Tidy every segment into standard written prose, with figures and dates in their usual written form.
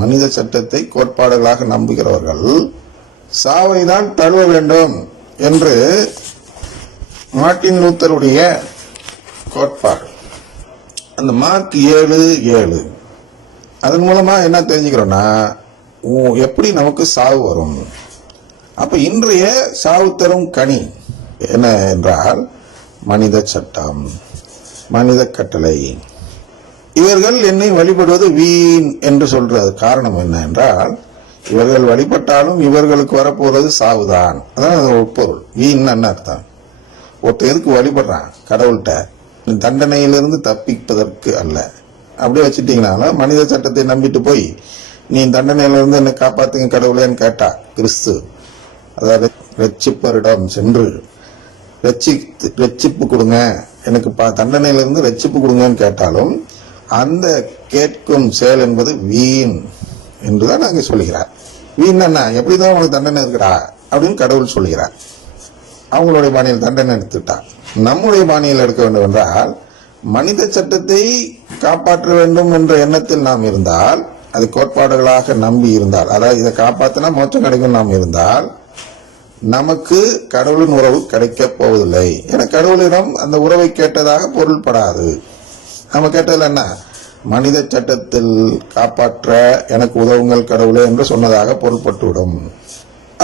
மனித சட்டத்தை கோட்பாடுகளாக நம்புகிறவர்கள் சாவை தான் தழுவ வேண்டும் என்று மார்ட்டின் லூத்தருடைய கோட்பாடு. அந்த மார்க் 7:7 அதன் மூலமா என்ன தெரிஞ்சுக்கிறோம்னா, எப்படி நமக்கு சாவு வரும். அப்ப இன்றைய சாவு தரும் கனி என்ன என்றால் மனித சட்டம், மனித கட்டளை. இவர்கள் என்னை வழிபடுவது வீண் என்று சொல்றது காரணம் என்ன என்றால், இவர்கள் வழிபட்டாலும் இவர்களுக்கு வரப்போறது சாவுதான். அதான் பொருள். வீண் அர்த்தம். ஒருத்தர் எதுக்கு வழிபடுறான் கடவுள்கிட்ட? தண்டனையிலிருந்து தப்பிப்பதற்கு அல்ல. அப்படியே வச்சுட்டீங்கன்னா மனித சட்டத்தை நம்பிட்டு போய் நீ தண்டனையிலிருந்து என்னை காப்பாத்துங்க கடவுளேன்னு கேட்டா, கிறிஸ்து அதாவது ரட்சிப்பரிடம் சென்று ரட்சிப்பு கொடுங்க, எனக்கு தண்டனையிலிருந்து ரட்சிப்பு கொடுங்கன்னு கேட்டாலும் அந்த கேட்கும் செயல் என்பது வீண் என்றுதான் நாங்க சொல்லுகிறார். வீண் எப்படிதான் உனக்கு தண்டனை இருக்கிறா அப்படின்னு கடவுள் சொல்லுகிறார். அவங்களுடைய பாணியில் தண்டனை எடுத்துட்டா. நம்முடைய பாணியில் எடுக்க வேண்டும் என்றால், மனித சட்டத்தை காப்பாற்ற வேண்டும் என்ற எண்ணத்தில் நாம் இருந்தால், அது கோட்பாடுகளாக நம்பி இருந்தால், அதாவது இதை காப்பாற்றினா மோட்சம் கிடைக்கும் நாம் இருந்தால், நமக்கு கடவுளின் உறவு கிடைக்கப் போவதில்லை. ஏன்னா கடவுளிடம் அந்த உறவை கேட்டதாக பொருள்படாது. நம்ம கேட்டதில் என்ன, மனித சட்டத்தில் காப்பாற்ற எனக்கு உதவுங்கள் கடவுளே என்று சொன்னதாக பொருள்பட்டுவிடும்.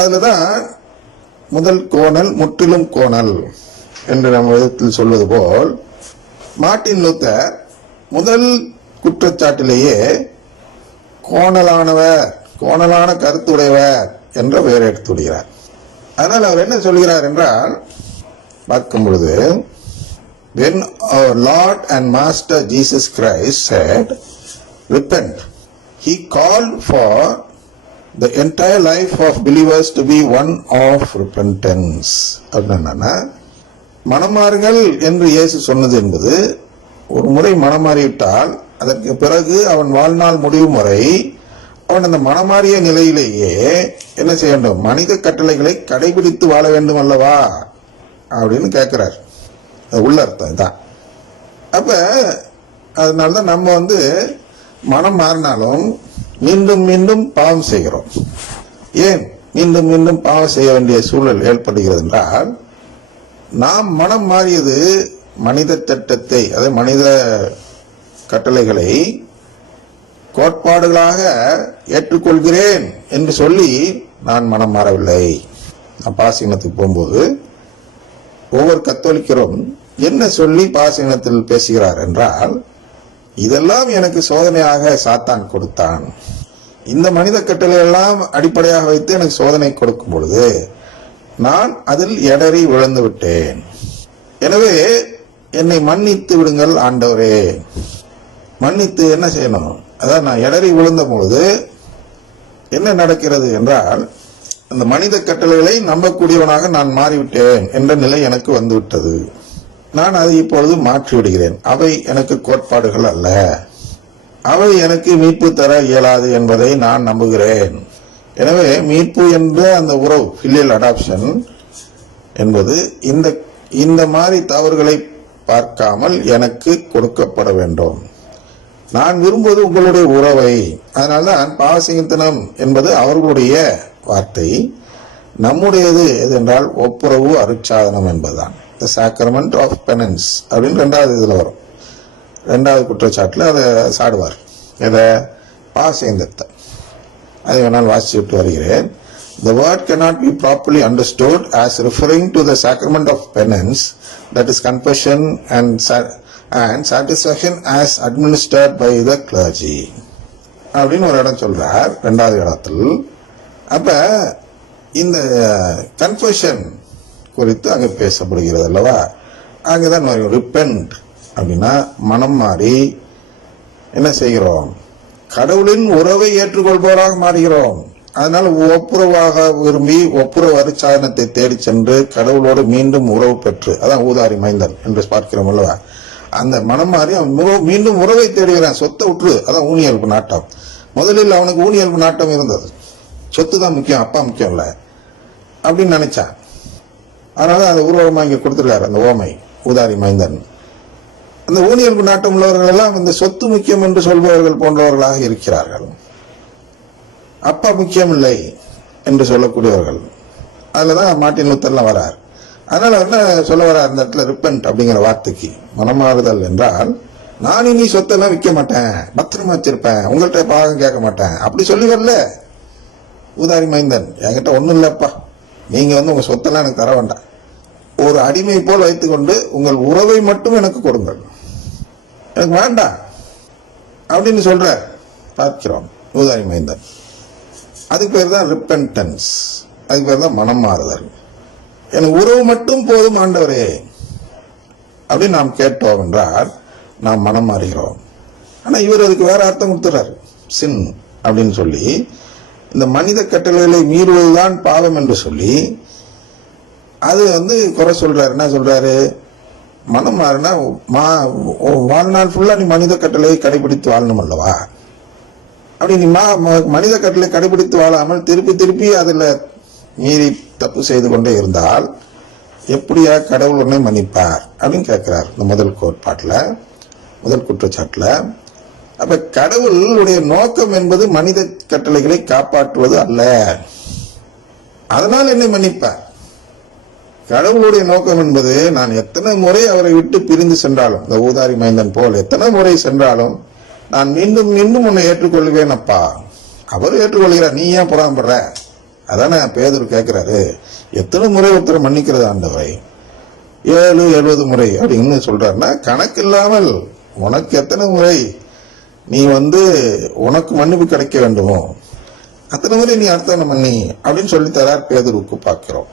அதுலதான் முதல் கோணல் முற்றிலும் கோணல் என்று நம்ம விதத்தில் சொல்வது போல், மார்ட்டின் லூத்தர் முதல் குற்றச்சாட்டிலேயே கோணலான கருத்துடையவர் என்ற பெயர் எடுத்து விடுகிறார். அதனால் அவர் என்ன சொல்கிறார் என்றால், பார்க்கும் பொழுது, when our Lord and Master Jesus Christ said, repent, he called for the entire life of believers to be one of repentance. அப்படின்னா மனமாறுங்கள் என்று இயேசு சொன்னது என்பது, ஒரு முறை மனமாறிவிட்டால் அதற்கு பிறகு அவன் வாழ்நாள் முடியும் வரை அவன் அந்த மனமாறிய நிலையிலேயே என்ன செய்ய வேண்டும், மனித கட்டளைகளை கடைபிடித்து வாழ வேண்டும் அல்லவா அப்படின்னு கேட்கிறார். உள்ள அர்த்தம் இதான். அப்ப அதனாலதான் நம்ம மனம் மாறினாலும் மீண்டும் மீண்டும் பாவம் செய்கிறோம். ஏன் மீண்டும் மீண்டும் பாவம் செய்ய வேண்டிய சூழல் ஏற்படுகிறது என்றால், நாம் மனம் மாறியது மனித சட்டத்தை, அதாவது மனித கட்டளைகளை கோட்பாடுகளாக ஏற்றுக்கொள்கிறேன் என்று சொல்லி நான் மனம் மாறவில்லை. நான் பாசினத்துக்கு போகும்போது ஒவ்வொரு கத்தோலிக்கரும் என்ன சொல்லி பாசினத்தில் பேசுகிறார் என்றால், இதெல்லாம் எனக்கு சோதனையாக சாத்தான் கொடுத்தான். இந்த மனித கட்டளை எல்லாம் அடிப்படையாக வைத்து எனக்கு சோதனை கொடுக்கும் பொழுது நான் அதில் இடறி விழுந்து விட்டேன். எனவே என்னை மன்னித்து விடுங்கள் ஆண்டவரே. மன்னித்து என்ன செய்யணும், அதான் நான் இடறி விழுந்த பொழுது என்ன நடக்கிறது என்றால், அந்த மனித கட்டளைகளை நம்பக்கூடியவனாக நான் மாறிவிட்டேன் என்ற நிலை எனக்கு வந்துவிட்டது. நான் அதை இப்பொழுது மாற்றி விடுகிறேன். அவை எனக்கு கோட்பாடுகள் அல்ல, அவை எனக்கு மீட்பு தர இயலாது என்பதை நான் நம்புகிறேன். எனவே மீட்பு என்ற அந்த உறவு, ஃபிலியல் அடாப்ஷன் என்பது இந்த மாதிரி தவறுகளை பார்க்காமல் எனக்கு கொடுக்கப்பட வேண்டும். நான் விரும்புவது உங்களுடைய உறவை. அதனால்தான் பாவசிங்கத்தனம் என்பது அவர்களுடைய வார்த்தை. நம்முடையது எது என்றால் ஒப்புரவு அருட்சாதனம் என்பதுதான். தி சாக்ரமெண்ட் ஆஃப் பெனன்ஸ் அப்படின்னு 2வது இதுல வரும். 2வது குற்றச்சாட்டுல அதை சாடுவார். எதை? பாவசிங்கத்தை. அதை வேணால் வாசிச்சு விட்டு வருகிறேன். The word cannot be properly understood as referring to the sacrament of penance, that is confession and satisfaction as administered by the clergy. அப்படின்னு ஒரு இடம் சொல்றார் 2வது இடத்தில். அப்ப இந்த கன்ஃபெஷன் குறித்து அங்க பேசப்படுகிறது அல்லவா? அங்கதான் ரிப்பெண்ட் அப்படின்னா மனம் மாறி என்ன செய்கிறோம், கடவுளின் உறவை ஏற்றுக்கொள்பவராக மாறுகிறோம். அதனால ஒப்புரவாக விரும்பி ஒப்புரவு அருட்சாதனத்தை தேடி சென்று கடவுளோடு மீண்டும் உறவு பெற்று, அதான் ஊதாரி மைந்தன் என்று பார்க்கிறோம் அல்லவா? அந்த மனம் மாறி அவன் மீண்டும் உறவை தேடுகிறான். சொத்தை விட்டுரு, அதான் ஊனியல்பு நாட்டம். முதலில் அவனுக்கு ஊனியல்பு நாட்டம் இருந்தது, சொத்து தான் முக்கியம், அப்பா முக்கியம் இல்ல அப்படின்னு நினைச்சான். அதனால அந்த உருவமா இங்க கொடுத்துருக்காரு அந்த ஓமை, ஊதாரி மைந்தன். அந்த ஊனியல்பு நாட்டம் உள்ளவர்கள் எல்லாம் இந்த சொத்து முக்கியம் என்று சொல்பவர்கள் போன்றவர்களாக இருக்கிறார்கள். அப்பா முக்கியமில்லை என்று சொல்லக்கூடியவர்கள். அதுலதான் மார்ட்டின் லூத்தர்லாம் வரார். அதனால என்ன சொல்ல வர அந்த இடத்துல ரிப்பென்ட் அப்படிங்கிற வார்த்தைக்கு மனமாறுதல் என்றால், நான் இனி சொத்தெல்லாம் விற்க மாட்டேன், பத்திரமா வச்சிருப்பேன், உங்கள்கிட்ட பாகம் கேட்க மாட்டேன் அப்படி சொல்லி வரல ஊதாரி மைந்தன். என்கிட்ட ஒண்ணும் இல்லப்பா, நீங்க உங்க சொத்தெல்லாம் எனக்கு தர வேண்டாம், ஒரு அடிமை போல் வைத்துக்கொண்டு உங்கள் உறவை மட்டும் எனக்கு கொடுங்கள், எனக்கு வேண்டாம் அப்படின்னு சொல்ற பார்க்கிறோம் ஊதாரி மைந்தன். அதுக்கு பேர் தான் ரிப்பென்டன்ஸ், அதுக்கு பேர் தான் மனம் மாறுதல். எனக்கு உறவு மட்டும் போதும் ஆண்டவரே அப்படின்னு நாம் கேட்டோம் என்றால் நாம் மனம் மாறுகிறோம். ஆனா இவர் அதுக்கு வேற அர்த்தம் கொடுத்துறாரு, சின் அப்படின்னு சொல்லி, இந்த மனித கட்டளைகளை மீறுவதுதான் பாவம் என்று சொல்லி அது குறை சொல்றாரு. என்ன சொல்றாரு? மனம் மாறினா வாழ்நாள் ஃபுல்லா நீ மனித கட்டளையை கடைபிடித்து வாழணும் அல்லவா? அப்படி நீ மனித கட்டளை கடைபிடித்து வாழாமல் திருப்பி திருப்பி அதுல மீறி தப்பு செய்து கொண்டே இருந்தால் எப்படியா கடவுள் உன்னை மன்னிப்பார் அப்படின்னு கேட்கிறார் இந்த முதல் கோட்பாட்டுல, முதல் குற்றச்சாட்டுல. அப்ப கடவுளுடைய நோக்கம் என்பது மனித கட்டளைகளை காப்பாற்றுவது அல்ல, அதனால் என்னை மன்னிப்பார். கடவுளுடைய நோக்கம் என்பது நான் எத்தனை முறை அவரை விட்டு பிரிந்து சென்றாலும், இந்த ஊதாரி மைந்தன் போல் எத்தனை முறை சென்றாலும் நான் மீண்டும் மீண்டும் உன்னை ஏற்றுக்கொள்வேன் அப்பா. அவர் ஏற்றுக்கொள்கிறார், நீ ஏன் புறாம்படுற? அதானே பேதுரு கேட்கிறாரு, எத்தனை முறை ஒருத்தர் மன்னிக்கிறது ஆண்டவரை? 70 முறை அப்படின்னு சொல்றாருன்னா, கணக்கு இல்லாமல் உனக்கு எத்தனை முறை நீ உனக்கு மன்னிப்பு கிடைக்க வேண்டுமோ அத்தனை முறை நீ அடுத்தவனை மன்னி அப்படின்னு சொல்லி தரார் பேதுருக்கு பார்க்கிறோம்.